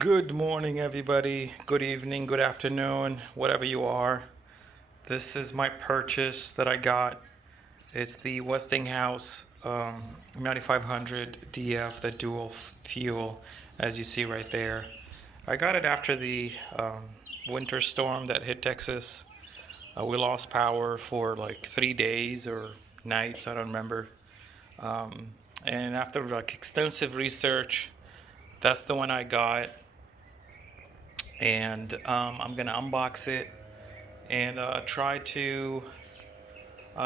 Good morning, everybody. Good evening, good afternoon, whatever you are. This is my purchase that I got. It's the Westinghouse 9500 DF, the dual fuel, as you see right there. I got it after the winter storm that hit Texas. We lost power for like 3 days or nights, I don't remember. And after like extensive research, that's the one I got. And I'm gonna unbox it and try to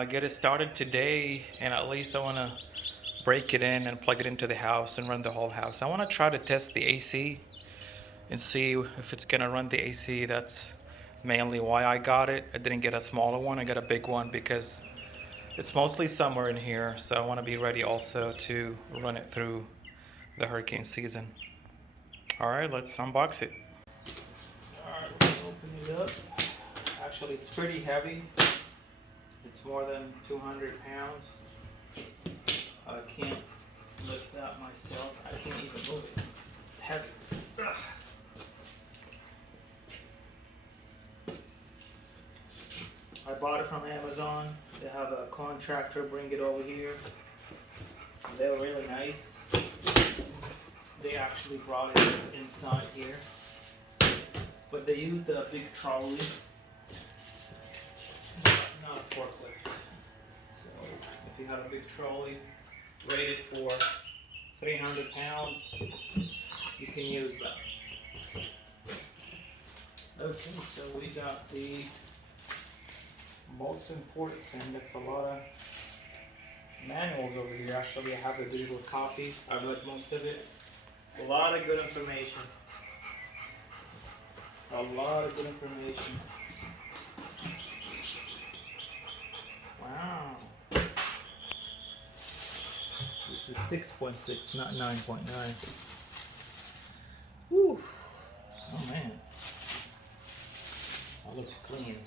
get it started today. And at least I want to break it in and plug it into the house and run the whole house. I want to try to test the AC and see if it's gonna run the AC. That's mainly why I got it. I didn't get a smaller one, I got a big one because it's mostly summer in here, so I want to be ready also to run it through the hurricane season. All right, let's unbox it. Alright, let's open it up. Actually, it's pretty heavy. It's more than 200 pounds. I can't lift that myself. I can't even move it. It's heavy. Ugh. I bought it from Amazon. They have a contractor bring it over here. They're really nice. They actually brought it inside here. But they used a big trolley, not a forklift. So if you have a big trolley rated for 300 pounds, you can use that. Okay, so we got the most important thing. That's a lot of manuals over here. Actually, I have a digital copy. I've read most of it. A lot of good information. A lot of good information. Wow. This is 6.6, not 9.9. Whew. Oh man. That looks clean.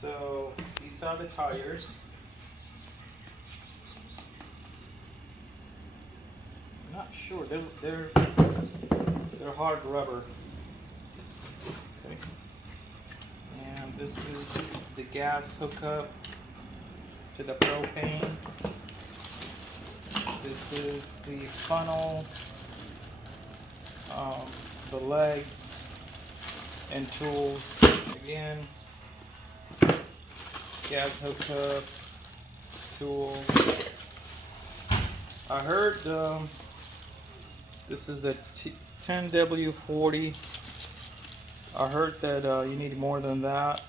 So these are the tires. I'm not sure. They're hard rubber. Okay. And this is the gas hookup to the propane. This is the funnel, the legs, and tools. Again, gas hookup, tools. I heard this is a 10W40. I heard that you need more than that.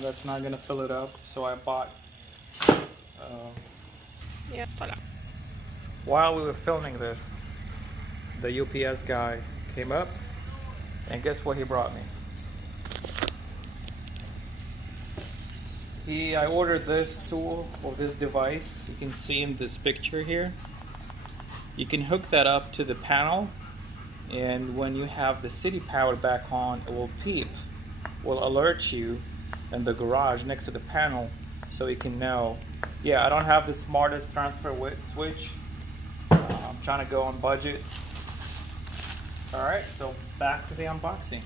That's not gonna fill it up, so I bought. Yeah. While we were filming this, the UPS guy came up, and guess what he brought me? I ordered this tool or this device. You can see in this picture here. You can hook that up to the panel, and when you have the city power back on, it will beep, will alert you in the garage next to the panel, so you can know. Yeah, I don't have the smartest transfer switch. I'm trying to go on budget. All right, so back to the unboxing.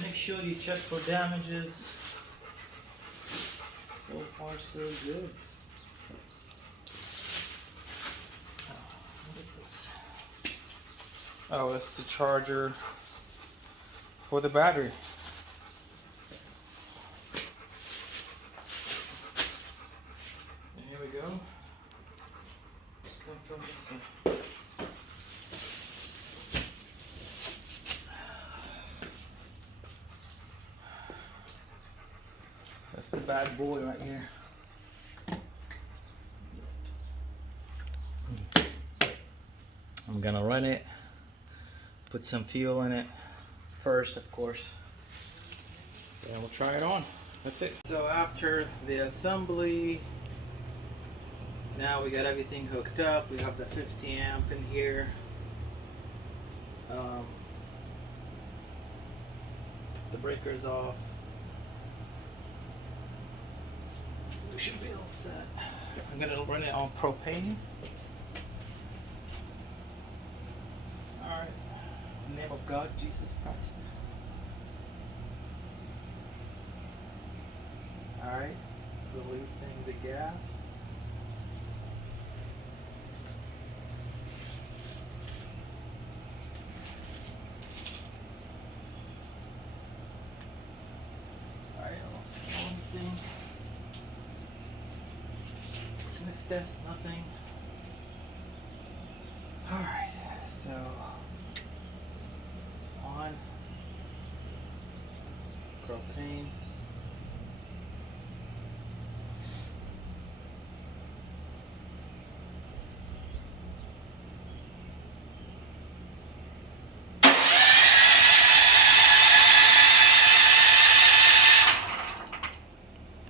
Make sure you check for damages. So far, so good. What is this? Oh, it's the charger for the battery. And here we go. Come from this end. That's the bad boy right here. I'm gonna run it, put some fuel in it first, of course, and we'll try it on. That's it. So after the assembly, now we got everything hooked up. We have the 50 amp in here. The breaker's off. We should be all set. I'm gonna run it on propane. Alright. In the name of God, Jesus Christ. Alright. Releasing the gas. Alright, I don't smell anything. Sniff test, nothing. Alright, so on propane.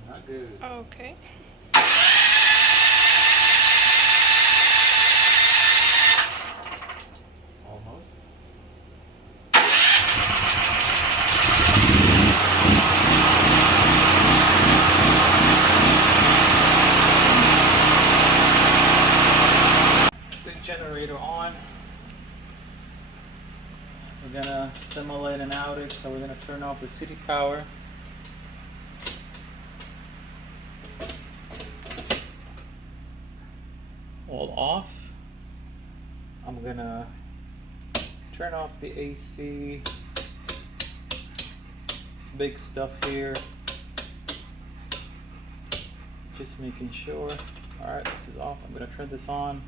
Not good. Okay. Almost. The generator on. We're gonna simulate an outage, so we're gonna turn off the city power. All off. I'm gonna turn off the AC. Big stuff here. Just making sure. Alright, this is off. I'm gonna turn this on.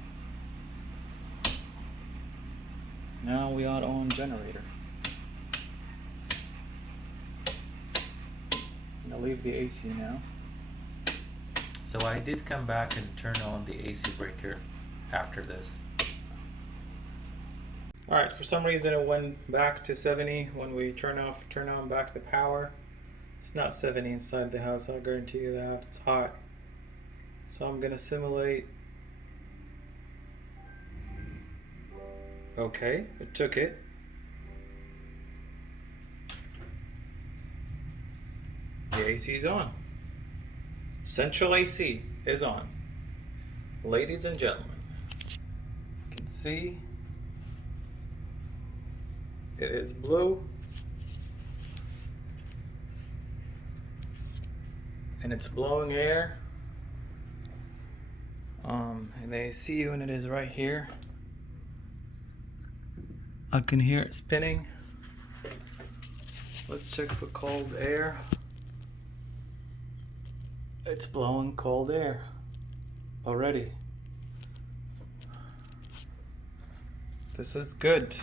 Now we are on generator. I'm gonna leave the AC now. So I did come back and turn on the AC breaker after this. Alright, for some reason it went back to 70 when we turn on back the power. It's not 70 inside the house, I'll guarantee you that. It's hot. So I'm gonna simulate. Okay, it took it. The AC is on. Central AC is on. Ladies and gentlemen, you can see it is blue and it's blowing air. And the AC unit is right here. I can hear it spinning. Let's check for cold air. It's blowing cold air already. This is good.